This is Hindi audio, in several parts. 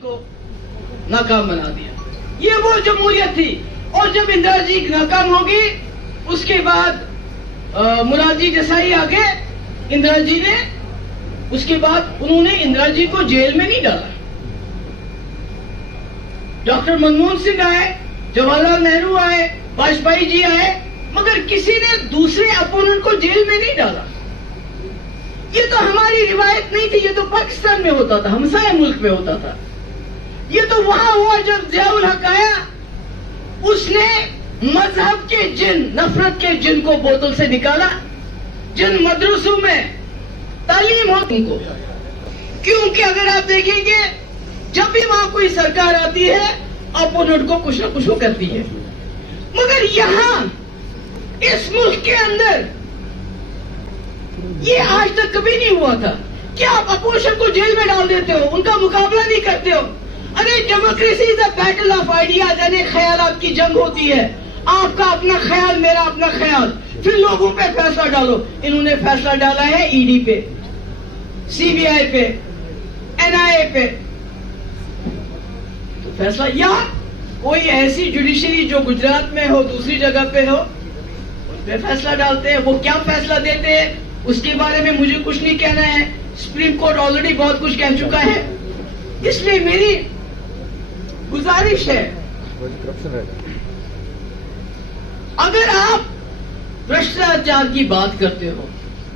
को नाकाम बना दिया। ये वो जमहूरियत थी। और जब इंदिरा जी नाकाम होगी उसके बाद मुरारजी देसाई आ गए, इंदिरा जी ने उसके बाद उन्होंने इंदिरा जी को जेल में नहीं डाला। डॉक्टर मनमोहन सिंह आए, जवाहरलाल नेहरू आए, वाजपेयी जी आए, मगर किसी ने दूसरे अपोनेंट को जेल में नहीं डाला। ये तो हमारी रिवायत नहीं थी, ये तो पाकिस्तान में होता था, हमसाया मुल्क में होता था। ये तो वहां हुआ जब जियाउल हक आया, उसने मजहब के जिन, नफरत के जिन को बोतल से निकाला। जिन मदरसों में तालीम हो तुमको, क्योंकि अगर आप देखेंगे जब भी वहां कोई सरकार आती है अपोनेंट को कुछ ना कुछ वो करती है, मगर यहां इस मुल्क के अंदर ये आज तक कभी नहीं हुआ था। क्या आप अपोजिशन को जेल में डाल देते हो, उनका मुकाबला नहीं करते हो? अरे democracy is a battle of ideas, यानी ख्यालात की जंग होती है। आपका अपना ख्याल, मेरा अपना ख्याल, फिर लोगों पे फैसला डालो। इन्होंने फैसला डाला है ईडी पे, सीबीआई पे, एनआईए पे। तो फैसला, या कोई ऐसी जुडिशरी जो गुजरात में हो, दूसरी जगह पे हो, उन पे फैसला डालते हैं। वो क्या फैसला देते हैं उसके बारे में मुझे कुछ नहीं कहना है। सुप्रीम कोर्ट ऑलरेडी बहुत कुछ कह चुका है। इसलिए मेरी गुजारिश है, अगर आप भ्रष्टाचार की बात करते हो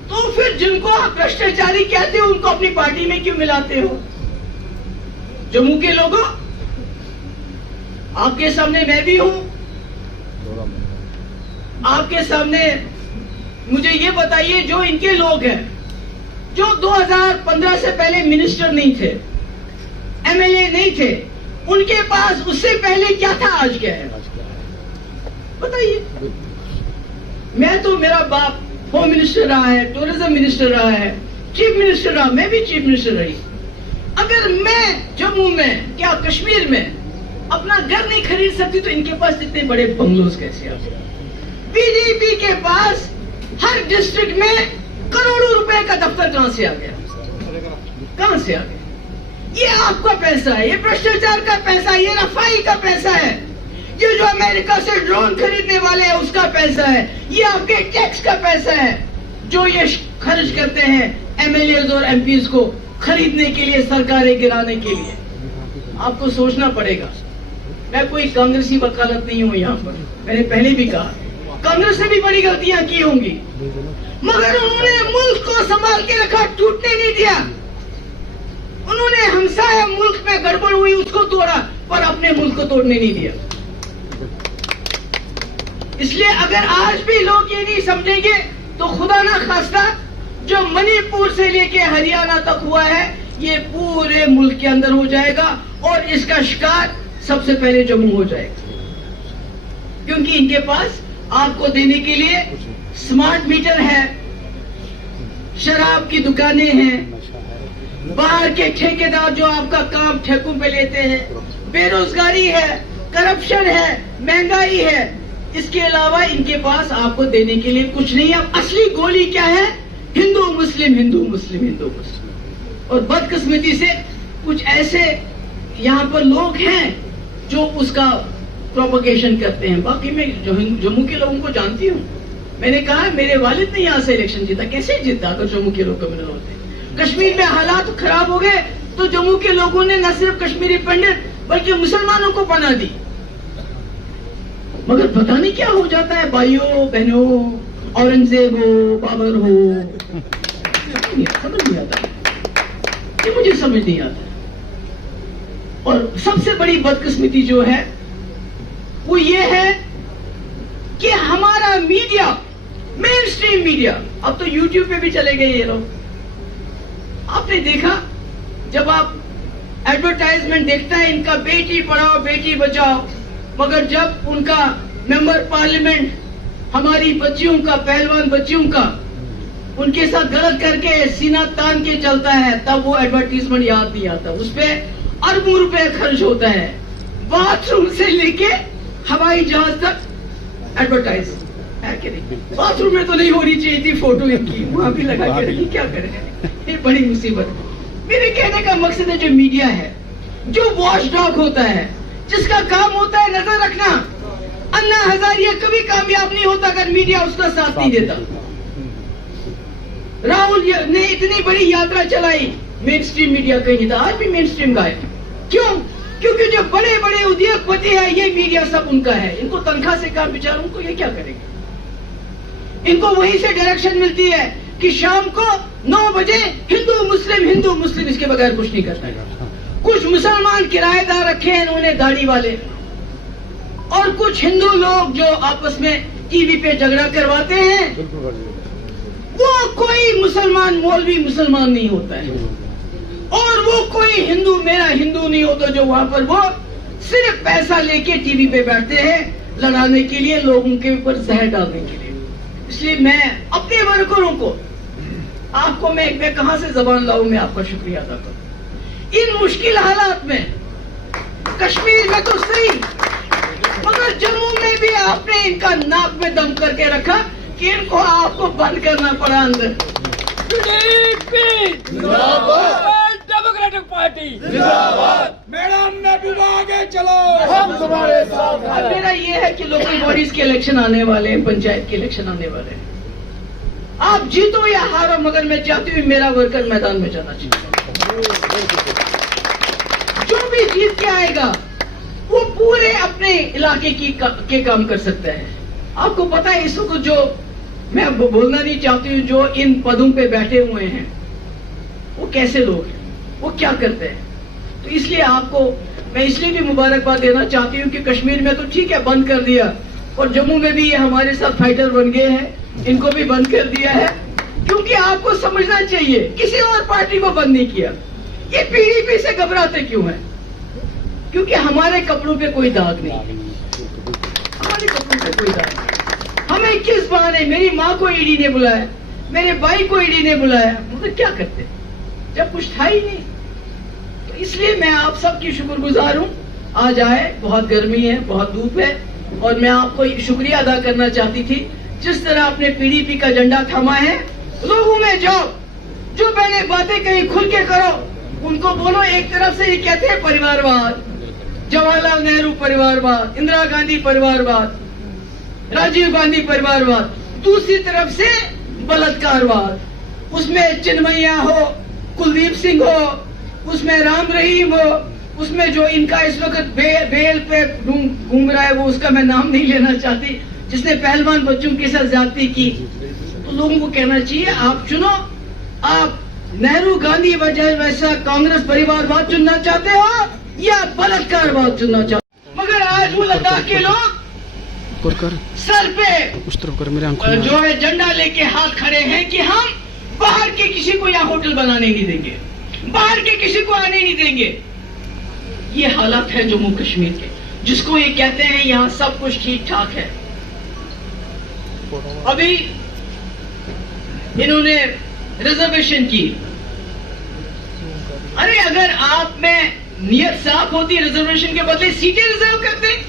तो फिर जिनको आप भ्रष्टाचारी कहते हो उनको अपनी पार्टी में क्यों मिलाते हो? जम्मू के लोगों, आपके सामने मैं भी हूं, आपके सामने मुझे ये बताइए, जो इनके लोग हैं जो 2015 से पहले मिनिस्टर नहीं थे, एमएलए नहीं थे, उनके पास उससे पहले क्या था, आज क्या है? बताइए। मैं तो, मेरा बाप होम मिनिस्टर रहा है, टूरिज्म मिनिस्टर रहा है, चीफ मिनिस्टर रहा, मैं भी चीफ मिनिस्टर रही। अगर मैं जम्मू में, क्या कश्मीर में अपना घर नहीं खरीद सकती तो इनके पास इतने बड़े बंगलोज कैसे आ गए? बीजेपी के पास हर डिस्ट्रिक्ट में करोड़ों रुपए का दफ्तर कहां से आ गया? कहां से आ गया? ये आपका पैसा है, ये भ्रष्टाचार का पैसा है, ये रफाई का पैसा है, ये जो अमेरिका से ड्रोन खरीदने वाले हैं उसका पैसा है, ये आपके टैक्स का पैसा है जो ये खर्च करते हैं एमएलए और एमपीज को खरीदने के लिए, सरकारें गिराने के लिए। आपको सोचना पड़ेगा। मैं कोई कांग्रेसी वकालत नहीं हूं यहाँ पर, मैंने पहले भी कहा कांग्रेस ने भी बड़ी गलतियां की होंगी, मगर उन्होंने मुल्क को संभाल के रखा, टूटने नहीं दिया। उन्होंने हमसाया मुल्क में गड़बड़ हुई उसको तोड़ा, पर अपने मुल्क को तोड़ने नहीं दिया। इसलिए अगर आज भी लोग ये नहीं समझेंगे तो खुदा ना खास्ता जो मणिपुर से लेके हरियाणा तक हुआ है ये पूरे मुल्क के अंदर हो जाएगा, और इसका शिकार सबसे पहले जम्मू हो जाएगा। क्योंकि इनके पास आपको देने के लिए स्मार्ट मीटर है, शराब की दुकानें हैं, बाहर के ठेकेदार जो आपका काम ठेकों पे लेते हैं, बेरोजगारी है, करप्शन है, महंगाई है। इसके अलावा इनके पास आपको देने के लिए कुछ नहीं है। असली गोली क्या है? हिंदू मुस्लिम, हिंदू मुस्लिम, हिंदू मुस्लिम। और बदकिस्मती से कुछ ऐसे यहाँ पर लोग हैं जो उसका प्रोपगेशन करते हैं। बाकी मैं जम्मू के लोगों को जानती हूँ। मैंने कहा मेरे वालिद ने यहाँ से इलेक्शन जीता, कैसे जीता अगर जम्मू के लोग कम्युनल होते? कश्मीर में हालात खराब हो गए तो जम्मू के लोगों ने न सिर्फ कश्मीरी पंडित बल्कि मुसलमानों को पनाह दी। मगर पता नहीं क्या हो जाता है, भाइयों बहनों, औरंगजेब हो, बाबर हो, समझ नहीं आता, ये मुझे समझ नहीं आता। और सबसे बड़ी बदकिस्मती जो है वो ये है कि हमारा मीडिया, मेन स्ट्रीम मीडिया, अब तो यूट्यूब पे भी चले गए ये लोग। आपने देखा जब आप एडवर्टाइजमेंट देखता है इनका बेटी पढ़ाओ बेटी बचाओ, मगर जब उनका मेंबर पार्लियामेंट हमारी बच्चियों का, पहलवान बच्चियों का, उनके साथ गलत करके सीना तान के चलता है, तब वो एडवर्टाइजमेंट याद नहीं आता। उसपे अरबों रुपए खर्च होता है, बाथरूम से लेके हवाई जहाज तक एडवर्टाइज है कि नहीं? बाथरूम में तो नहीं होनी चाहिए थी फोटो इनकी, वहां भी लगा के रखी, क्या करें? ये बड़ी मुसीबत। मेरे कहने का मकसद है जो मीडिया है जो वॉचडॉग होता है, जिसका काम होता है नजर रखना। अन्ना हजारिया कभी कामयाब नहीं होता अगर मीडिया उसका साथ नहीं देता। राहुल ने इतनी बड़ी यात्रा चलाई, मेन स्ट्रीम मीडिया कहीं नहीं था, आज भी मेन स्ट्रीम गायब। क्यों? क्योंकि जो बड़े बड़े उद्योगपति है, ये मीडिया सब उनका है। इनको तनख्वाह से काम, बेचारों को ये क्या करेंगे? इनको वहीं से डायरेक्शन मिलती है कि शाम को 9 बजे हिंदू मुस्लिम, इसके बगैर कुछ नहीं करता है। कुछ मुसलमान किराएदार रखे हैं इन्होंने, दाढ़ी वाले, और कुछ हिंदू लोग जो आपस में टीवी पे झगड़ा करवाते हैं। वो कोई मुसलमान मौलवी मुसलमान नहीं होता है, और वो कोई हिंदू मेरा हिंदू नहीं होता, जो वहां पर वो सिर्फ पैसा लेके टीवी पे बैठते हैं लड़ाने के लिए, लोगों के ऊपर जहर डालने के लिए। इसलिए मैं अपने वर्करों को, आपको मैं कहां से जबान लाऊं, मैं आपका शुक्रिया अदा करूं। इन मुश्किल हालात में, कश्मीर में तो सही, मगर जम्मू में भी आपने इनका नाक में दम करके रखा कि इनको आपको बंद करना पड़ा अंदर। डेमोक्रेटिक पार्टी जिंदाबाद। मैडम महबूबा आगे चलो, हम तुम्हारे साथ हैं। मेरा ये है कि लोकल बॉडीज के इलेक्शन आने वाले हैं, पंचायत के इलेक्शन आने वाले हैं। आप जीतो या हारो, मगर मैं चाहती हूँ मेरा वर्कर मैदान में जाना चाहिए। जो भी जीत के आएगा वो पूरे अपने इलाके के काम कर सकता है। आपको पता है इस वक्त जो मैं बोलना नहीं चाहती हूँ, जो इन पदों पे बैठे हुए हैं वो कैसे लोग हैं, वो क्या करते हैं। तो इसलिए आपको मैं इसलिए भी मुबारकबाद देना चाहती हूँ कि कश्मीर में तो ठीक है बंद कर दिया, और जम्मू में भी ये हमारे साथ फाइटर बन गए हैं, इनको भी बंद कर दिया है। क्योंकि आपको समझना चाहिए, किसी और पार्टी को बंद नहीं किया। ये पीडीपी से घबराते क्यों है? क्योंकि हमारे कपड़ों पे कोई दाग नहीं, हमारे कपड़ों पे कोई दाग नहीं। हमें किस बहाने, मेरी माँ को ईडी ने बुलाया, मेरे भाई को ईडी ने बुलाया, मतलब क्या करते जब कुछ था ही नहीं। तो इसलिए मैं आप सबकी शुक्रगुजार हूँ। आज आए, बहुत गर्मी है, बहुत धूप है, और मैं आपको शुक्रिया अदा करना चाहती थी जिस तरह आपने पीडीपी का झंडा थामा है। लोगों में जाओ, जो मैंने बातें कही खुल के करो, उनको बोलो। एक तरफ से ये कहते हैं परिवारवाद, जवाहरलाल नेहरू परिवारवाद, इंदिरा गांधी परिवारवाद, राजीव गांधी परिवारवाद, दूसरी तरफ से बलात्कारवाद, उसमें चिन्मैया हो, कुलदीप सिंह हो, उसमें राम रहीम हो, उसमें जो इनका इस वक्त बेल पे घूम रहा है, वो उसका मैं नाम नहीं लेना चाहती, जिसने पहलवान बच्चों के साथ ज्यादती की। तो लोगों को कहना चाहिए आप चुनो, आप नेहरू गांधी वैसा कांग्रेस परिवारवाद चुनना चाहते हो या बलात्कारवाद चुनना चाहते हो। मगर आज वो लद्दाख के लोग सर पे उस तरफ कर, मेरे आंखों में जो है झंडा लेके हाथ खड़े हैं कि हम बाहर के किसी को यहाँ होटल बनाने नहीं देंगे, बाहर के किसी को आने नहीं देंगे। ये हालात है जम्मू कश्मीर के, जिसको ये कहते हैं यहाँ सब कुछ ठीक ठाक है। अभी इन्होंने रिजर्वेशन की। अरे अगर आप में नियत साफ होती, रिजर्वेशन के बदले सीटें रिजर्व करते।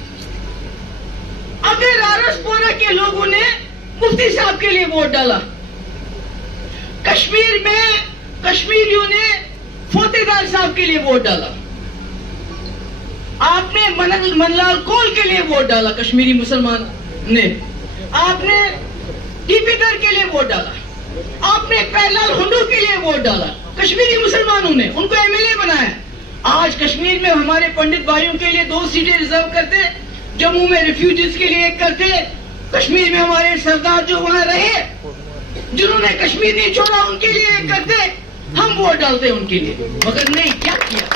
अगर आरसपोरा के लोगों ने मुफ्ती साहब के लिए वोट डाला, कश्मीर में कश्मीरियों ने फोतेदार साहब के लिए वोट डाला, आपने मनलाल कौल के लिए वोट डाला, कश्मीरी मुसलमान ने, आपने टीपीदर के लिए वोट डाला, आपने प्यारलाल हुंडू के लिए वोट डाला, कश्मीरी मुसलमानों ने उनको एमएलए बनाया। आज कश्मीर में हमारे पंडित भाइयों के लिए 2 सीटें रिजर्व करते, जम्मू में रिफ्यूजीज के लिए 1 करते, कश्मीर में हमारे सरदार जो वहां रहे, जिन्होंने कश्मीर नहीं छोड़ा, उनके लिए 1 करते, हम वोट डालते उनके लिए। मगर नहीं, क्या किया,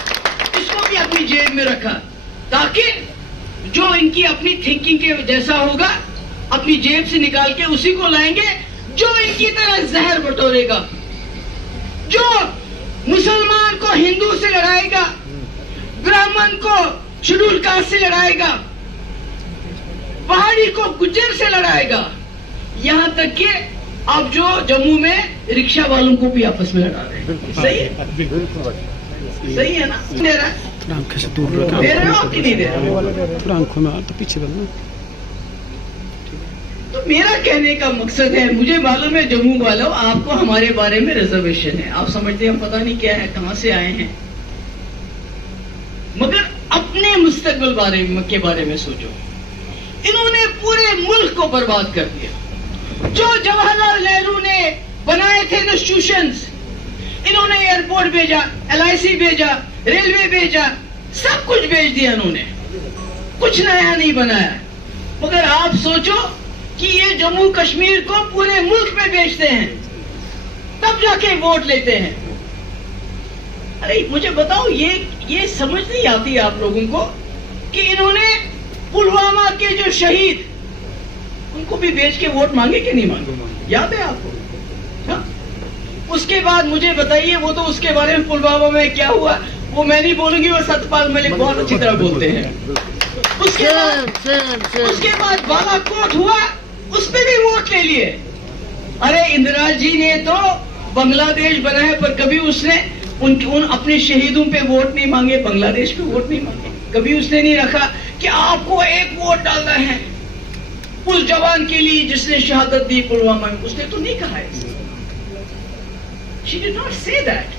इसको भी अपनी जेब में रखा, ताकि जो इनकी अपनी थिंकिंग के जैसा होगा अपनी जेब से निकाल के उसी को लाएंगे, जो इनकी तरह जहर बटोरेगा, जो मुसलमान को हिंदू से लड़ाएगा, ब्राह्मण को शेड्यूल कास्ट से लड़ाएगा, पहाड़ी को गुज्जर से लड़ाएगा, यहां तक कि अब जो जम्मू में रिक्शा वालों को भी आपस में लड़ा रहे हैं। सही है, सही है ना? दे रहा है, आंखें से दूर रखा, दे रहे हो कि नहीं दे रहे हो? पूरा आंखों में तो पीछे बनना। तो मेरा कहने का मकसद है, मुझे मालूम है जम्मू वालों आपको हमारे बारे में रिजर्वेशन है, आप समझते हैं हम पता नहीं क्या है, कहां से आए हैं। मुस्तकबिल के बारे में सोचो। इन्होंने पूरे मुल्क को बर्बाद कर दिया। जो जवाहरलाल नेहरू ने बनाए थे इंस्टीट्यूशंस, इन्होंने एयरपोर्ट भेजा, LIC भेजा, रेलवे भेजा, सब कुछ भेज दिया इन्होंने, कुछ नया नहीं बनाया। मगर आप सोचो कि ये जम्मू कश्मीर को पूरे मुल्क में बेचते हैं, तब जाके वोट लेते हैं। अरे मुझे बताओ, ये समझ नहीं आती आप लोगों को कि इन्होंने पुलवामा के जो शहीद, उनको भी बेच के वोट मांगे कि नहीं मांगे? याद है आपको? हाँ? उसके बाद मुझे बताइए, वो तो उसके बारे में पुलवामा में क्या हुआ वो मैं नहीं बोलूंगी, वो सतपाल मलिक बहुत अच्छी तरह बोलते हैं। उसके बाद बालाकोट हुआ, उस पे भी वोट ले लिए। अरे इंदिरा जी ने तो बांग्लादेश बनाया, पर कभी उसने उन अपने शहीदों पे वोट नहीं मांगे, बांग्लादेश पे वोट नहीं मांगे। कभी उसने नहीं रखा कि आपको एक वोट डालना है उस जवान के लिए जिसने शहादत दी पुलवामा में। उसने तो नहीं कहा है। She did not say that.